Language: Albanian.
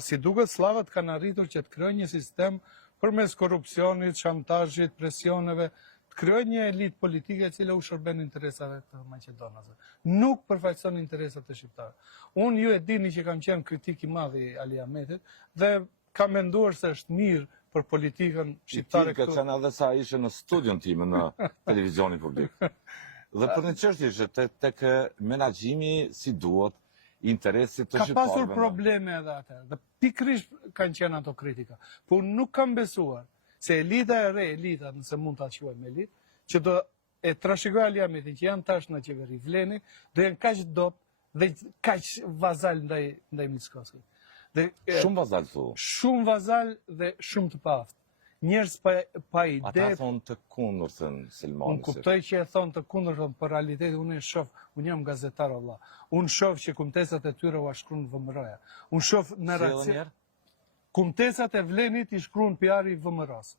si duket slavët kanë arritur që të krijojnë një sistem përmes korrupsionit, shantazhit, presioneve, të krijojnë një elitë politike e cila u shërben interesave të maqedonasve. Nuk përfaqëson interesat e shqiptarëve. Unë ju e dini që kam qenë kritik i madh i Ali Ahmetit dhe kam menduar se është mirë për politikën shqiptare këtu. Ka qenë edhe sa ishe në studion tim në televizionin publik. Dhe për një çështje që tek menaxhimi si duhet, interesit të shqiptarëve. Ka pasur probleme edhe atë. Dhe pikërisht kanë qenë ato kritika. Po unë nuk kam besuar se elita e re, elita, nëse mund ta quajmë elitë, që do e trashëgoj Ali Ahmetin që janë tash në qeveri vleni, do jenë kaq dop dhe kaq vazal ndaj Mickoskit. Shumë vazal thu. Shumë vazal dhe shumë të paftë. Njerëz pa ide. Ata thonë të kundërtën Selmani. Unë kuptoj që e thonë të kundërtën, për realiteti unë e shoh, unë jam gazetar valla. Unë shoh që kumtesat e tyre u shkruan VMR-ja. Unë shoh në raci. Kumtesat e Vlenit i shkruan PR-i VMR-s.